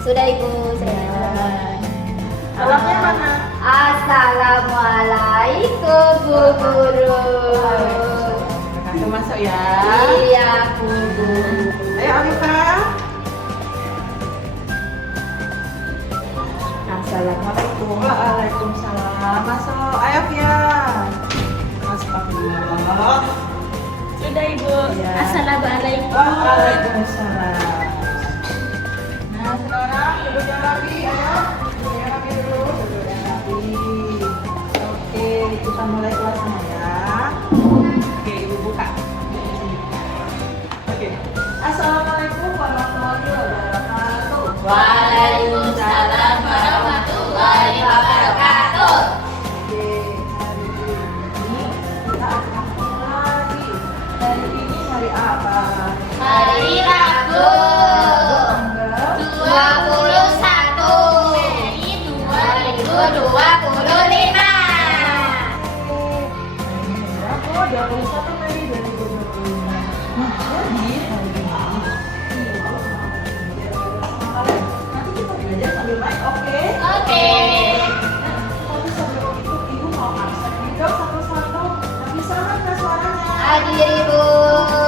Sudah Ibu, saya. Salamnya mana? Assalamualaikum Bu Guru. Kita masuk ya. Iya Bu Guru. Ayo Alifah. Assalamualaikum. Waalaikumsalam. Masuk. Ayo Fia. Astagfirullah. Sudah Ibu. Ya. Assalamualaikum. Waalaikumsalam. Nah sekarang duduknya rapi. Ayo. Duduknya rapi dulu. Duduknya rapi. Oke, kita mulai kelasnya ya. Oke, Ibu buka. Oke. Assalamualaikum warahmatullahi wabarakatuh. Waalaikumsalam warahmatullahi wabarakatuh. Oke, hari ini kita akan lagi. Hari ini hari apa? Hari Rabu. Tanggal 21 Mei 2025. Rabu 21 Mei 2025. Nah, jadi hari ini nanti kita belajar sambil main, oke? Oke. Tapi sebelum itu Ibu mau absen juga satu-satu. Bisa mana suaranya? Hadir Ibu. Oke.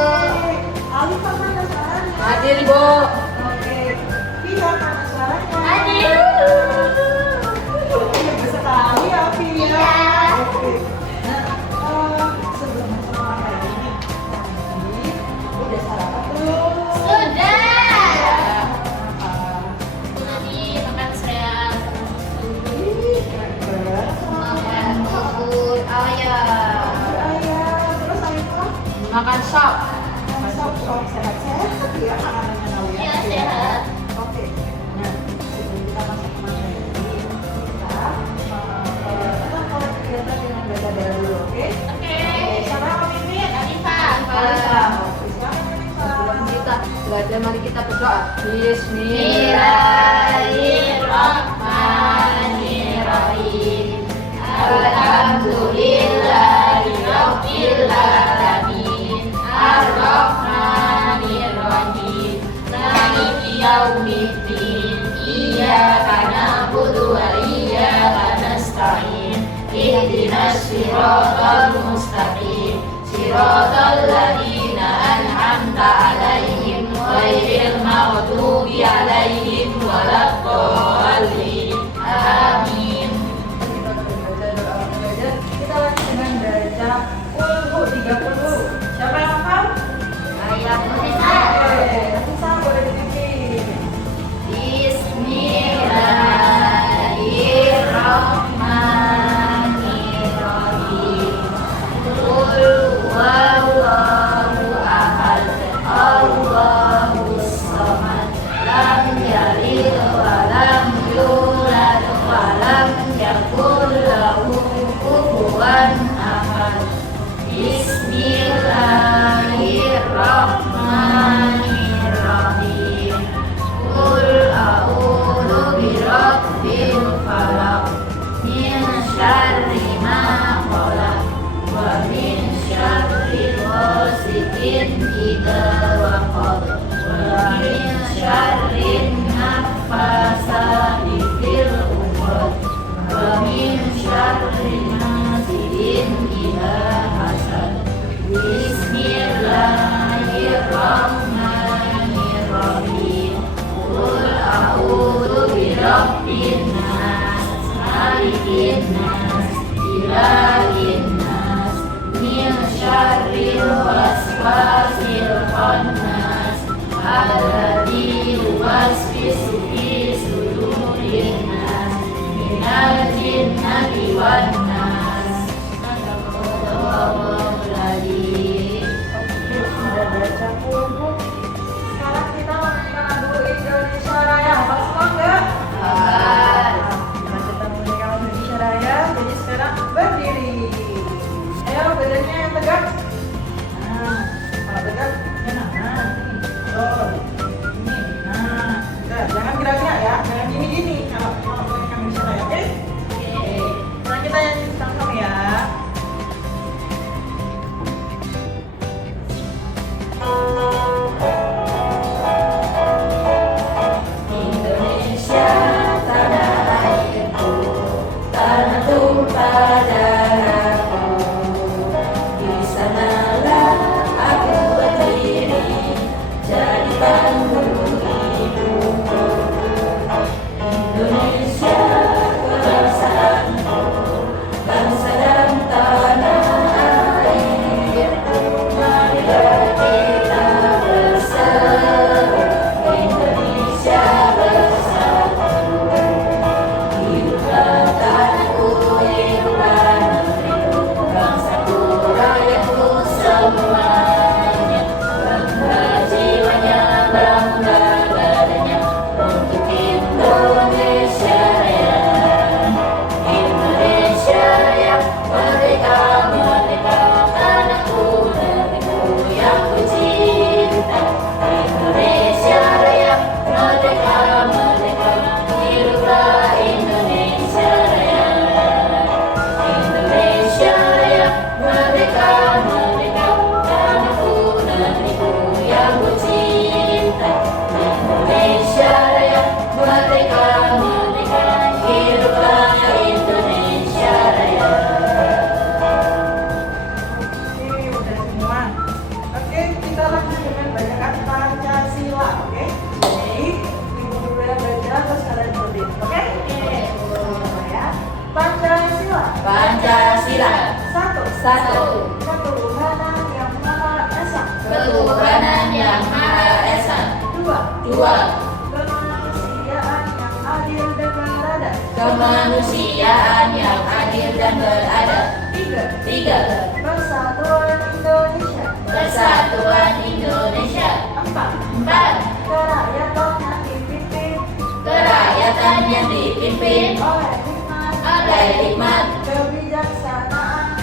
Alifah mana suaranya? Hadir Ibu. Oke. Fia mana suaranya? Hadir. Sekali ya Fia. Iya. Oke. Nah, sebelum masuk materi ini, udah sarapan belum? Sudah. Apa? Tadi makan saya Keren. Makan bubur ayam. Ayam. Terus Alifah? Makan sop. Sop sehat-sehat ya makanannya Nau ya? Iya, sehat. Oke. Nah, sebelum kita masuk ke materi ini, kita kalau kegiatan dengan baca doa dulu, oke? Oke. Siapa yang memimpin? Alifah. Alifah. Oke, siapa yang memimpin? Sebelum kita belajar, mari kita berdoa. Bismillahirrahmanirrahim. Alhamdulillahirabbil alamin. Arrahmanirrahim. Maliki yaumiddin. Iyyaka na'budu wa iyyaka nasta'in. Ihdinas siratal mustaqim. Siratal ladzina an'amta 'alaihim ghairil maghdubi 'alaihim waladdallin. Amin. Kita lanjut dengan baca Qul 30. Siapa yang hafal? Ayam Nafisa boleh dipimpin. Bismillahirrahmanirrahim. Qul huwallahu ahad. Allahus samad. Lam yalid wa lam yulad wa lam yakul lahu kufuwan ahad. Bismillahirrahmanirrahim. Qul a'udzu birabbil falaq. Min syarri ma khalaq. Wa min syarri ghasiqin idza waqab. Wa min syarri naffasati fil 'uqad. Wa min syarri hasidin idza hasad. Bismillahirrahmanirrahim. Qul a'udzu birabbin nas, malikin nas, ilahin nas, min syarril waswasil khannas, alladzi yuwaswisu fi sudurin nas, minal jinnati wan nas. Sadaqallahul adzim. Sudah baca Qul. Sekarang kita lanjutkan lagu Indonesia Raya. Hafal semua enggak? Hafal. Kita ketemu dengan Indonesia Raya. Jadi sekarang berdiri. Ayo badannya yang tegak. Nah, kalau tegak, nah, ini. Oh, ini. Nah, udah, jangan gerak-gerak ya. Jangan gini-gini. Kalau boneka Indonesia Raya, oke? Oke. Sekarang kita nyanyi Merdeka, merdeka, hiduplah Indonesia Raya. Oke, udah semua. Oke, kita lanjut dengan bacaan Pancasila. Oke, jadi ibu guru yang baca terus kalian ikutin. Oke? Ya. Pancasila. Pancasila. Satu. Satu. Ketuhanan yang Maha Esa. Ketuhanan yang Maha Esa. Dua. Dua. Kemanusiaan yang adil dan beradab. Kemanusiaan yang adil dan beradab. Tiga. Tiga. Persatuan Indonesia. Persatuan Indonesia. Empat. Empat. Kerakyatan yang dipimpin Kerakyatan yang dipimpin oleh hikmat,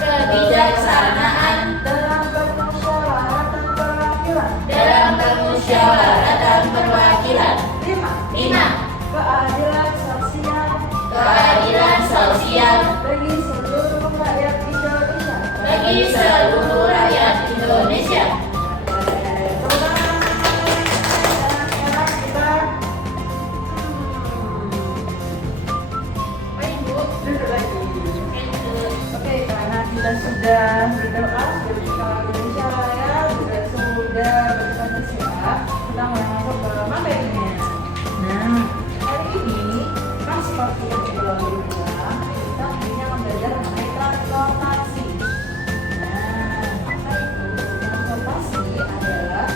kebijaksanaan dalam permusyawaratan perwakilan. dalam permusyawaratan perwakilan. Lima. Lima. Keadilan sosial Keadilan sosial bagi seluruh rakyat Indonesia. bagi seluruh rakyat Indonesia. Sekarang kita duduk lagi. Oke, karena kita sudah berdoa, sudah berdoa Indonesia Raya, sudah berpancasila, kita mulai masuk ke materinya. Nah, hari ini kan seperti yang kita bilang, kita hanya belajar mengenai transportasi. Nah, apa itu? Transportasi adalah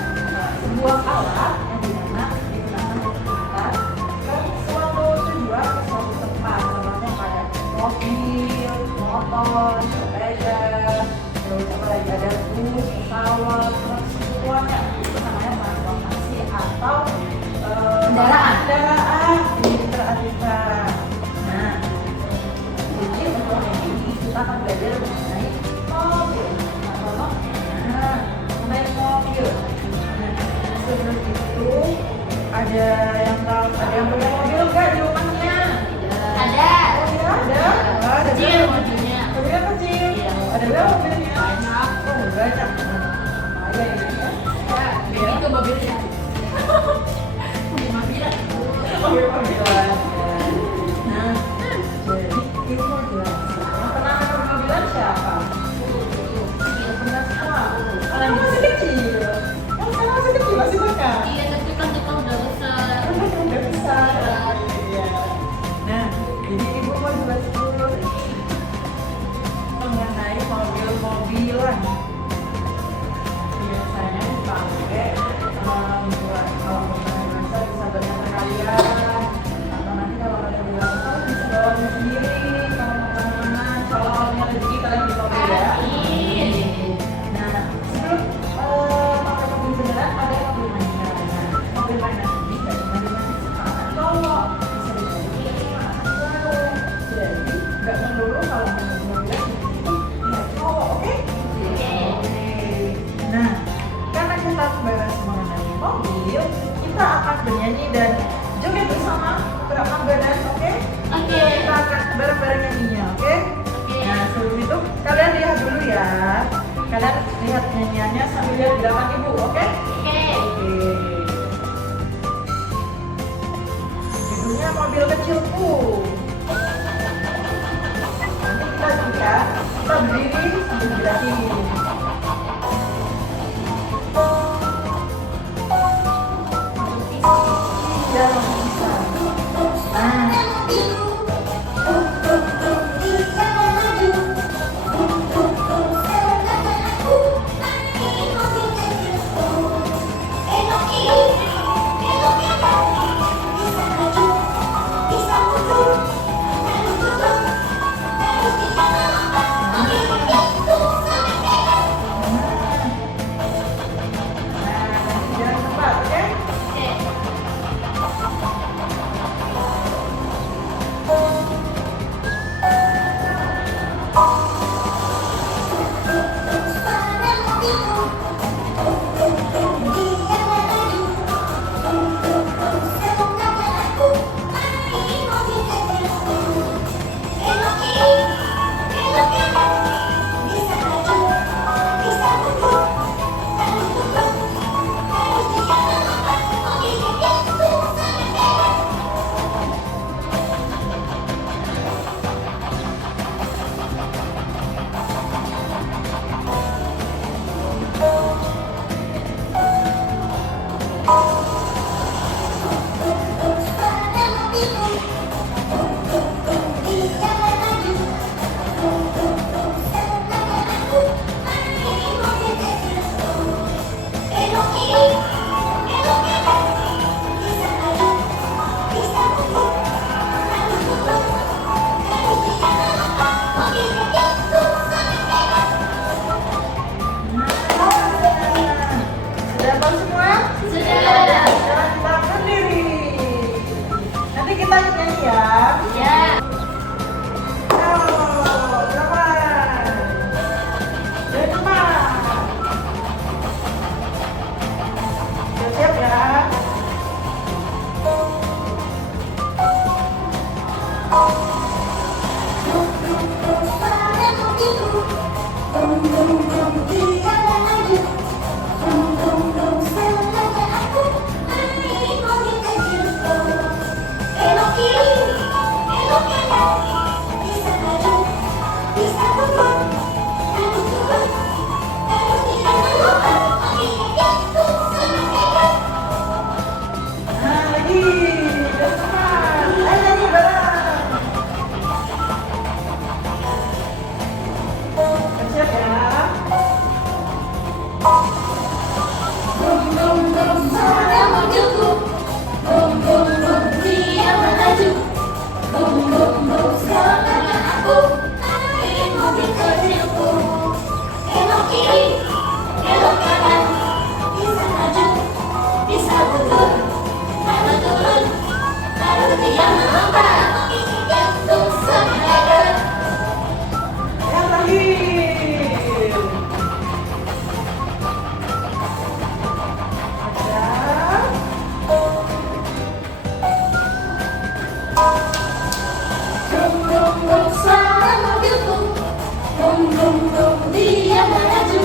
sebuah alat yang dimana digunakan untuk kita ke suatu tujuan, ke suatu tempat, contohnya kayak mobil, motor, sepeda, terus apa lagi ada bus, pesawat, truk, semuanya itu namanya transportasi atau kendaraan diterartikan. Nah, jadi untuk hari ini kita akan belajar mengenai mobil atau mengenai mobil. Nah, sebelum itu ada yang tahu, ada yang punya mobil nggak di rumahnya? Ada. Oh iya, ada. Wah, ada Kecil berapa? mobilnya. Mobilnya kecil. Iya. Ada berapa mobilnya? Banyak. Oh, banyak. Ada ini ya. Ya, itu mobilnya. Mobil-mobilan. Mobil-mobilan. Nah, jadi ini mau jelasin. Yang pernah ada mobilan siapa? Yang pernah semua. Kalau yang masih kecil. Yang sekarang masih kecil, masih bekal. Iya, tapi kan kita udah besar. Udah besar. Iya. Nah, jadi ibu mau jelasin dulu mengenai mobil-mobilan. Biasanya dipakai buat kalau misalnya bisa berenang kalian, atau nanti kalau kalian bilang oh bisa bawa sendiri kalau mau kemana-mana, kalau punya rezeki kalian di mobil ya. Nah, sebelum pakai mobil beneran ada yang mobil mainan. Nah, mobil mainan ini nggak cuma dimainin sama anak cowok, bisa dimainin sama anak cewek. Jadi nggak melulu kalau mobil itu nggak cowok, oke? Nah, karena kita bahas mengenai mobil, kita akan bernyanyi dan joget bersama gerakan badan, oke? Oke. Kita akan bareng-bareng nyanyinya, oke? Nah, sebelum itu kalian lihat dulu ya. Kalian lihat nyanyiannya sambil lihat gerakan ibu, oke? Oke. Oke. Judulnya mobil kecilku. Nanti kita juga kita berdiri sambil gerakin. Iya, bisa. Jangan cepat, oke? lagi. Dan semangat. Ayo nyanyi bareng. Siap ya. Dum dum dum saya majuku. Dum dum dum dia melaju. Dum dum dum semangat aku. Naik mobil kecilku. Belok kiri, belok kanan. Bisa maju, bisa mundur. Lalu turun, lalu dia melompat. Gantung semangat. Yang terakhir. Dum dum dum suara mobilku. Dum dum dum dia melaju.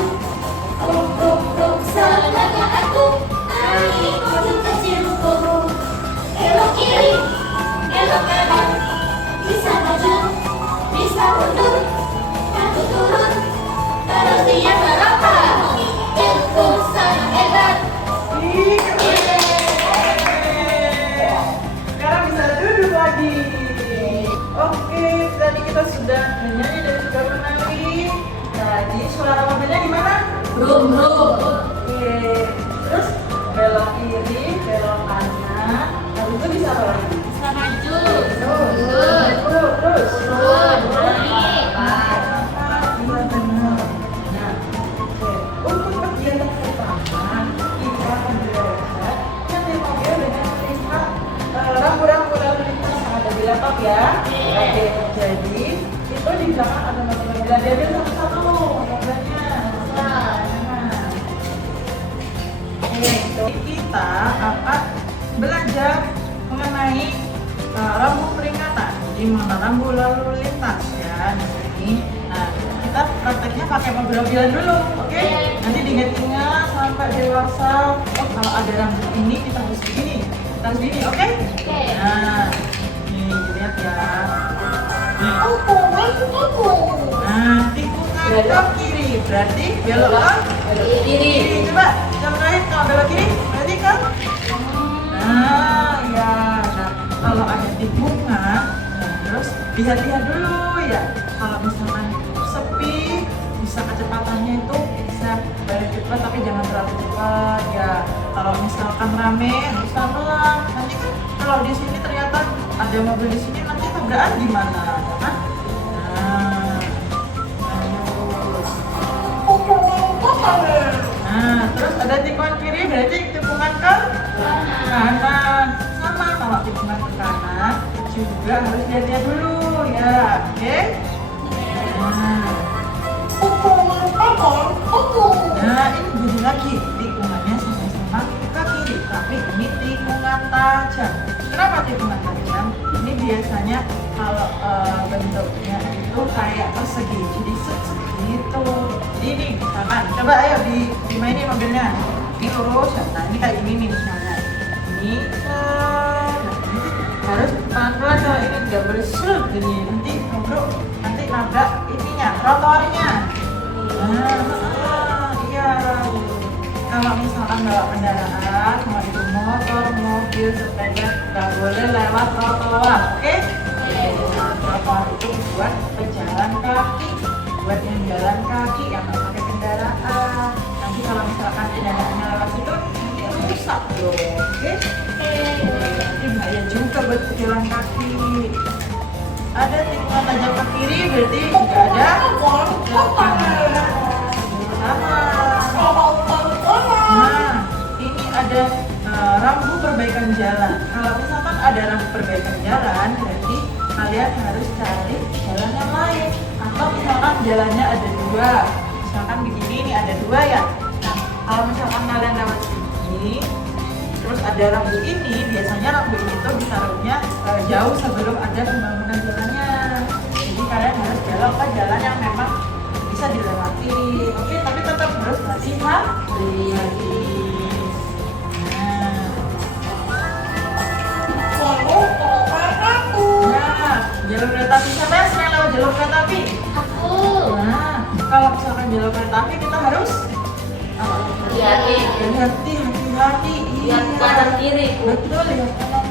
Dum dum dum semangat aku. Naik mobil kecilku. Belok kiri, belok kanan. Bisa maju, bisa mundur. Lalu turun, terus dia melompat. Itu sangat hebat. Ih, keren. Sekarang bisa duduk lagi. Oke, tadi kita sudah menyanyi dan sudah menari. Tadi suara mobilnya gimana? Brum brum. Oke, terus belok kiri, belok kanan. Habis itu bisa apa lagi? Bisa maju, Terus, terus. turun, naik. Iya benar. Nah, oke. Untuk kegiatan pertama, kita akan belajar nyetir mobil dengan melihat rambu-rambu lalu lintas yang ada di laptop ya. Oke, jadi itu di belakang ada mobil-mobil. Diambil satu-satu mobilnya. Nah, itu kita akan belajar mengenai rambu peringatan, di mana rambu lalu lintas ya di sini. Nah, kita prakteknya pakai mobil-mobilan dulu, oke? Nanti diingat-ingat sampai dewasa. Oh, kalau ada rambu ini kita harus begini, kita harus begini, oke? Oke. Nah, nih lihat ya. Nih. Nah, tikungan ke kiri berarti belok ke Kiri. Coba contohin kalau belok kiri berarti ke. Nah, ya. Nah, kalau ada tikungan, nah, terus lihat-lihat dulu ya. Kalau misalkan sepi, bisa kecepatannya itu bisa balik cepat tapi jangan terlalu cepat ya. Kalau misalkan rame, bisa pelan. Nanti kan kalau di sini ternyata ada mobil di sini, nanti tabrakan gimana? Ya kan? Nah, terus ada tikungan kiri berarti tikungan ke kanan. Sama kalau tikungan ke kanan juga harus lihat-lihat dulu ya, oke? Nah, ini beda lagi tikungannya sama-sama ke kiri, tapi ini tikungan tajam. Kenapa tikungan tajam? Ini biasanya kalau bentuknya itu kayak persegi, jadi gitu. Jadi ini misalkan, coba ayo dimainin mobilnya. Ini lurus, nah ini kayak ini nih misalnya. Ini, harus pelan-pelan kalau ini nggak boleh serut gini. Nanti ngobrol, nanti nabrak ininya, trotoarnya. Nah, iya. Kalau misalkan bawa kendaraan, mau itu motor, mobil, sepeda, nggak boleh lewat trotoar, oke? Nah, trotoar itu buat pejalan kaki, buat yang jalan kaki, yang nggak pakai kendaraan. Nanti kalau misalkan kendaraannya lewat situ, nanti rusak dong, oke? Nanti bahaya juga buat pejalan kaki. Ada tikungan tajam ke kiri, berarti nggak ada ke kanan. Sama. Nah, ini ada rambu perbaikan jalan. Kalau misalkan ada rambu perbaikan jalan, berarti kalian harus cari jalan yang lain. Atau misalkan jalannya ada dua, misalkan begini ini ada dua ya. Nah, kalau misalkan kalian lewat sini, terus ada rambu ini, biasanya rambu ini tuh ditaruhnya jauh sebelum ada pembangunan jalannya. Jadi kalian harus belok ke jalan yang memang bisa dilewati. Oke, tapi tetap harus hati-hati. Nah, jalur kereta api siapa yang sering lewat jalur kereta api? Aku. Nah, kalau misalkan jalur kereta api kita harus Hati-hati. hati-hati. Lihat kanan kiri. Betul, lihat kanan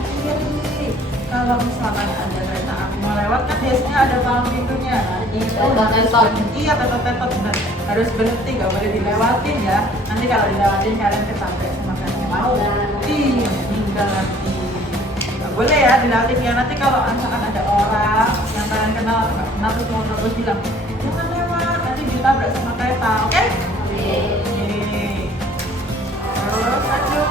kalau misalkan ada kereta api mau lewat kan biasanya ada palang pintunya. Nah, itu Tetot-tetot. iya tetot-tetot benar. Harus berhenti, nggak boleh dilewatin ya. Nanti kalau dilewatin kalian kesampean sama kalian mau. Iya, meninggal nanti. Nggak boleh ya dilewatin ya. Nanti kalau misalkan ada orang yang kalian kenal nggak kenal terus mau terus bilang jangan lewat, nanti ditabrak sama kereta, oke? Oke. Terus lanjut.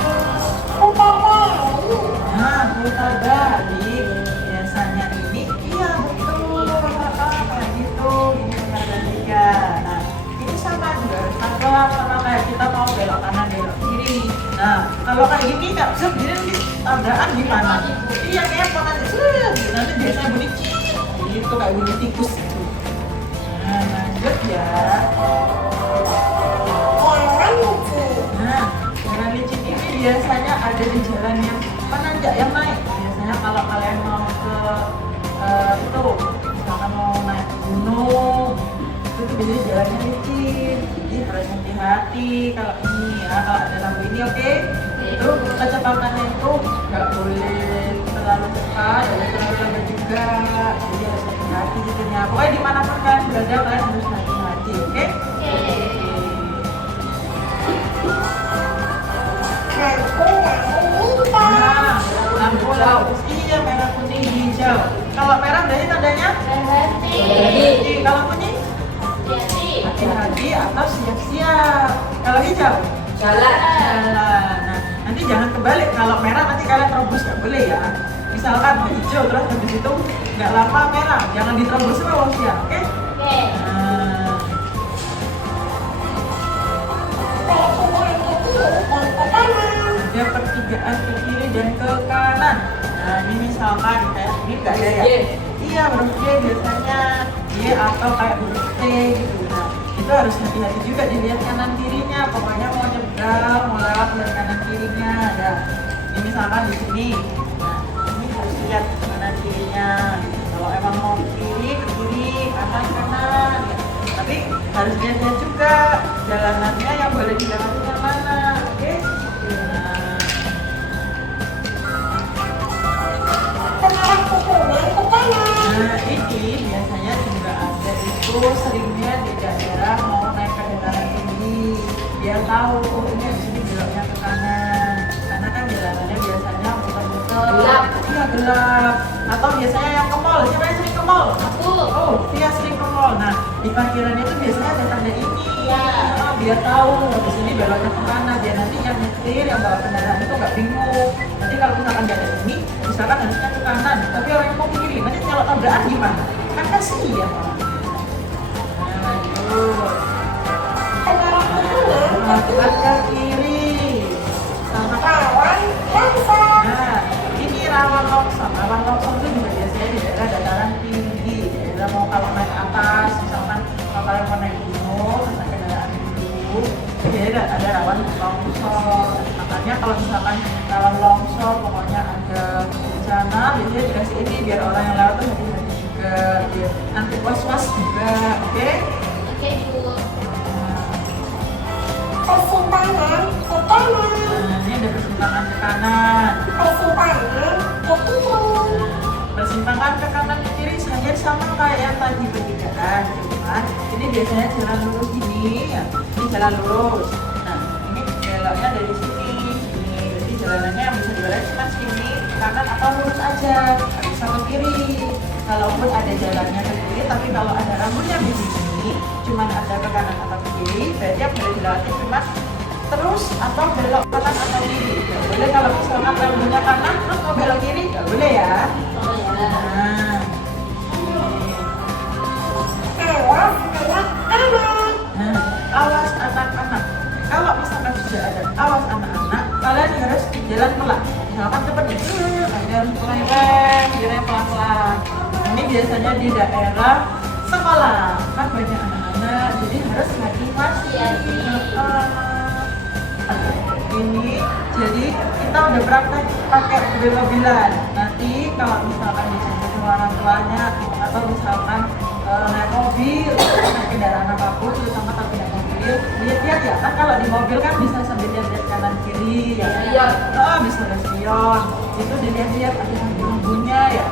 Putar balik. Nah, putar balik. Biasanya ini, iya betul. Kayak gitu, ini putar balik ya. Nah, ini sama juga. Sama kayak kita mau belok kanan, belok kiri. Nah, kalau kayak gini nggak bisa berdiri nanti tabrakan gimana? Iya, ngepot nanti. Nanti biasanya bunyi cicit. Gitu kayak bunyi tikus gitu. Nah, lanjut ya. Jalan licin. Nah, jalan licin ini biasanya ada di jalan yang menanjak yang naik. Biasanya kalau kalian mau ke itu, misalkan mau naik gunung, itu tuh biasanya jalannya licin. Jadi harus hati-hati kalau ini ya, kalau ada lampu ini oke. Itu kecepatannya itu nggak boleh terlalu cepat, nggak boleh terlalu lambat juga. Jadi harus hati-hati gitu ya. Pokoknya dimanapun kalian berada, kalian harus hati-hati, oke? Nah, lampu laut. Iya, merah, kuning, hijau. Kalau merah berarti tandanya Berhenti. berhenti. Kalau kuning Hati-hati. hati-hati atau siap-siap. Kalau hijau Jalan. jalan. Nah, nanti jangan kebalik. Kalau merah nanti kalian terobos nggak boleh ya. Misalkan hijau terus habis itu nggak lama merah, jangan diterobos terus ya, oke? Oke. Nah, ada pertigaan ke kiri dan ke kanan. Nah, ini misalkan kayak ini nggak ada ya? Y. Iya, huruf Y biasanya Y atau kayak huruf T gitu. Nah, itu harus hati-hati juga dilihat kanan kirinya. Pokoknya mau nyebrang, mau lewat lihat kanan kirinya. Ada. Ini misalkan di sini. Nah, ini harus lihat kanan kirinya. Kalau emang mau kiri, ke kiri, kanan, kanan. Ya. Tapi harus lihat-lihat juga jalanannya yang boleh dilewati yang mana. Oke? Nah, Nah, ini biasanya juga ada itu seringnya di daerah mau naik ke dataran tinggi. Biar tahu, oh ini di sini beloknya ke kanan. Karena kan jalanannya biasanya muter-muter. Gelap. Iya, gelap. Atau biasanya yang ke mall. Siapa yang sering ke mall? Aku. Oh, dia sering ke mall. Nah, di parkiran itu biasanya ada tanda ini. Iya. Nah, biar tahu di sini beloknya ke mana. Biar nanti yang nyetir, yang bawa kendaraan itu nggak bingung. Nanti kalau misalkan nggak ada ini, misalkan harusnya ke kanan, tapi orang yang mau kiri, nanti kalau tabrakan gimana? Kan kasihan. Nah, itu. Nah, tekan ke kiri. Sama Nah, ini rawan longsor. Rawan longsor itu juga biasanya di daerah dataran tinggi. Daerah mau kalau naik ke atas, misalkan kalau kalian mau naik gunung, naik kendaraan dulu, jadi ada rawan longsor. Makanya kalau misalkan rawan longsor, pokoknya ada bencana, biasanya dikasih ini biar orang yang lewat tuh hati-hati juga, biar nanti was-was juga, oke? Oke, Bu. Nah, ini ada persimpangan ke kanan. Persimpangan ke kanan ke kiri hampir sama kayak yang tadi pertigaan, cuman ini biasanya jalan lurus gini ya, ini jalan lurus. Nah, ini beloknya dari sini, jadi jalanannya yang bisa dibelok cuma sini, kanan atau lurus aja, nggak bisa ke kiri. Kalaupun ada jalannya ke kiri, tapi kalau ada rambunya di sini, cuma ada ke kanan atau ke kiri, berarti yang boleh dilewati cuma terus atau belok kanan atau kiri. Nggak boleh kalau misalkan rambunya kanan terus mau belok kiri, nggak boleh ya. Oh ya. Nah, awas anak-anak. Kalau misalkan sudah ada awas anak-anak, kalian harus jalan pelan. Misalkan cepat jalan pelan-pelan, jalan pelan-pelan. Ini biasanya di daerah sekolah, kan banyak anak-anak, jadi harus hati-hati. Ini jadi kita udah praktek pakai mobil-mobilan. Nanti kalau misalkan dijemput sama orang tuanya atau misalkan naik mobil, naik kendaraan apapun, terutama kalau naik mobil, lihat-lihat ya. Kan kalau di mobil kan bisa sambil lihat kanan kiri, ya. Iya. Oh, bisa ada spion. Itu dilihat-lihat ada lampunya ya.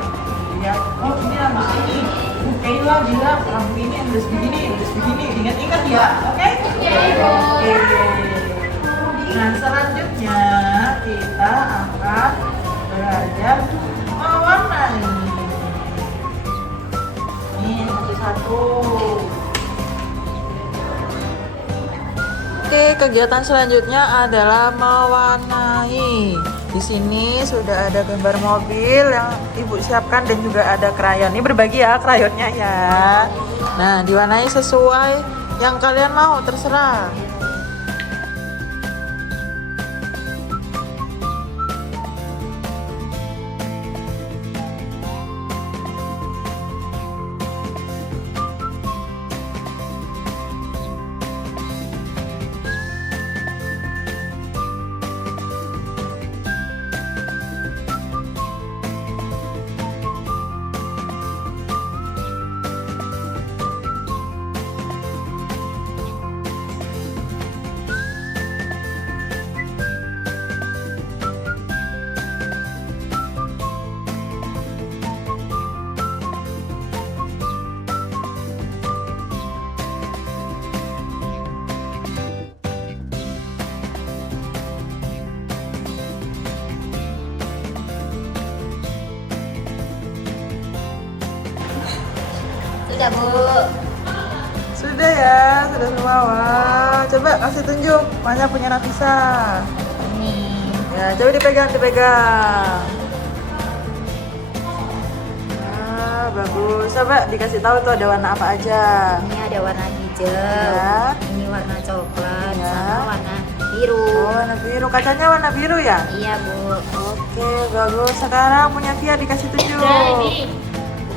ya. Oh ini nama ini. Kayla bilang lampu ini harus begini, ingat-ingat ya, oke? Oke. Nah selanjutnya kita akan belajar mewarnai. Ini satu-satu. Oke, kegiatan selanjutnya adalah mewarnai. Di sini sudah ada gambar mobil yang Ibu siapkan dan juga ada krayon. Ini berbagi ya krayonnya ya. Nah, diwarnai sesuai yang kalian mau, terserah. Sudah Bu. Sudah ya, sudah semua. Wah, coba kasih tunjuk mana punya Nafisa. Ini. Ya, coba dipegang. Ah, bagus. Coba dikasih tahu tuh ada warna apa aja. Ini ada warna hijau. Ya. Ini warna coklat. Ya. Sama warna biru. Oh, warna biru. Kacanya warna biru ya? Iya Bu. Oke, bagus. Sekarang punya Via dikasih tunjuk. Nah, ini.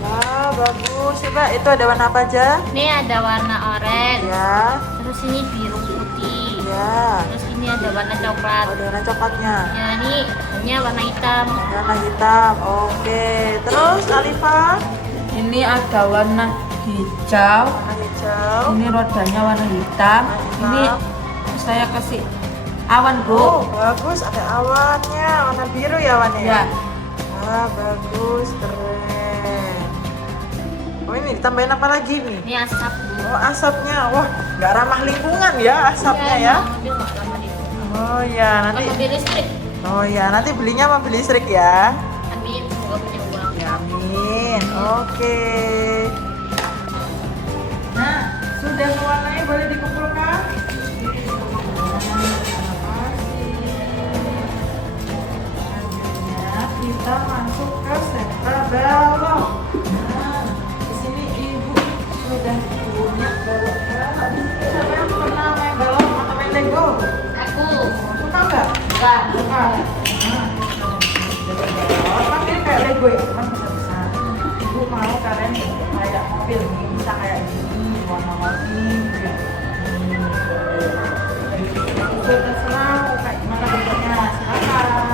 Wah, bagus. Coba itu ada warna apa aja? Ini ada warna oranye. Ya, Terus ini biru putih. ya. Terus ini ada warna coklat. Oh, ada warna coklatnya. Ya ini hanya warna hitam. Warna hitam. Oke. Terus Alifa? Ini ada warna hijau, Warna hijau. ini rodanya warna hitam. Ini saya kasih awan, Oh, Bu. bagus. Ada awannya. Warna biru ya awannya? Ya. Wah, bagus. Keren. Oh, ini ditambahin apa lagi nih? Ini asap Bu. Oh, asapnya. Wah, nggak ramah lingkungan ya asapnya ya. Mobil nggak lama di Oh ya, nanti. mobil listrik. Oh ya, nanti belinya mobil listrik ya. Amin, semoga punya uang. Ya, amin. Oke. Nah, sudah mewarnai, boleh dikumpulkan? Selanjutnya kita masuk ke sentra balok. Nah, di sini ibu sudah punya baloknya. Tadi siapa yang pernah main balok atau main Lego? Aku. Suka nggak? Enggak. Suka. Nah, kan ini kayak Lego ya, kan besar-besar. Ibu mau kalian kayak mobil nih, bisa kayak gini, warna-warni gitu ya. Itu terserah mau kayak gimana bentuknya, silakan.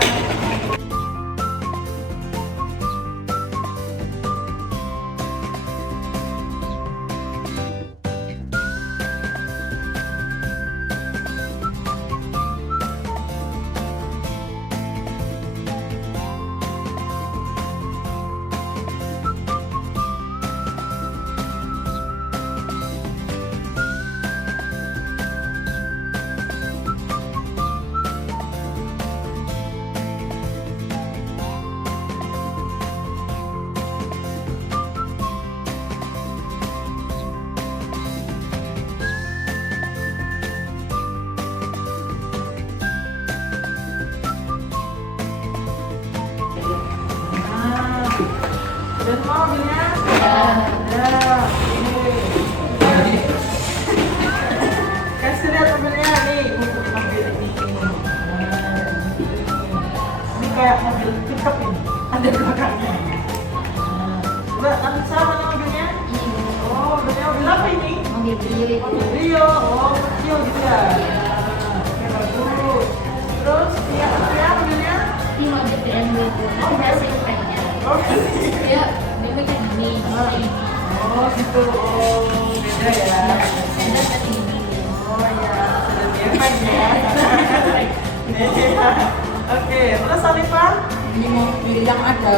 Dan mobilnya ada. Kasih lihat mobilnya nih, mobil ini. Ini kayak mobil pickup ini, ada belakangnya. Coba Anissa mana mobilnya? Oh, mobilnya mobil apa ini? Mobil biru. Mobil Rio, oh kecil gitu ya. Oke, bagus. Terus Via mobilnya? Ini mobil BMW Bu. Nanti kasih speknya. Oh, Ya, dia kayak gini. oh gitu, oh beda ya. Ada seperti ini. Oh ya, sudah biasa ya. Iya. Oke, terus Alifah? Ini mobil yang ada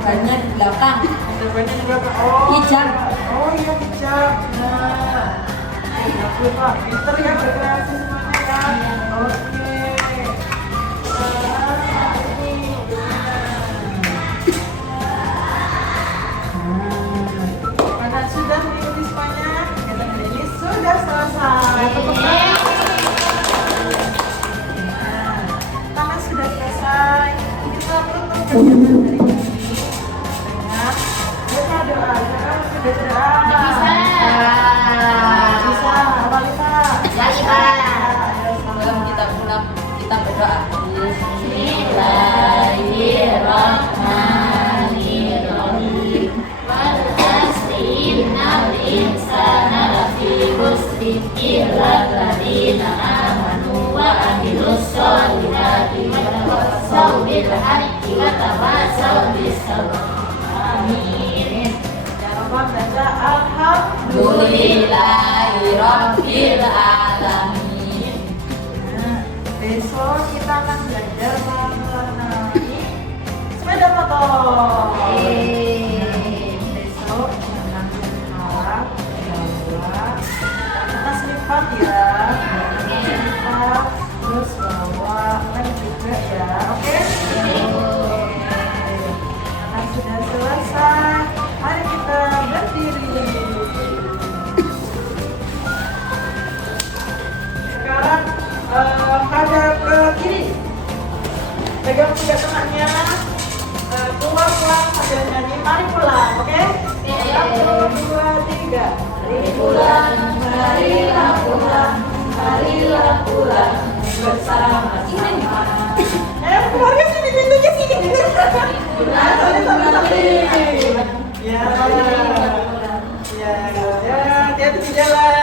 bannya di belakang. Ada banyak di belakang. Oh. Hijab. Oh iya hijab. Nah. Oke Pak, pinter ya berkreasi semuanya kan. Oke. Ini. Mana sudah nih Rismanya? Kita ini sudah selesai. Tepuk tangan. Nah, tangan sudah selesai. Kita tutup kegiatan hari ini dengan doa. Kita sudah doa. Bisa. Bisa, Walita. Walita. Sebelum kita pulang, kita berdoa. Bismillahirrahmanirrahim. Wal asri innal insana lafi khusrin illa alladziina aamanu wa 'amilus sholihati wa tawassaw bil haqqi wa tawassaw bis sabr. Amin. Jangan lupa baca alhamdulillah. Alhamdulillahi Rabbil Alamin. Nah, besok kita akan belajar mengenai sepeda motor. Besok jangan lupa bawa tas lipat ya. Lipat, terus bawa lem juga ya, oke? Karena sudah selesai, mari kita berdiri. Sekarang hadap ke kiri, pegang tiga tangannya, keluar sambil nyanyi. Mari pulang, oke? 1, 2, 3. Mari pulang, marilah pulang, marilah pulang bersama-sama. Keluarga sini, pintunya sini. Sorry. Ya, hati-hati di jalan.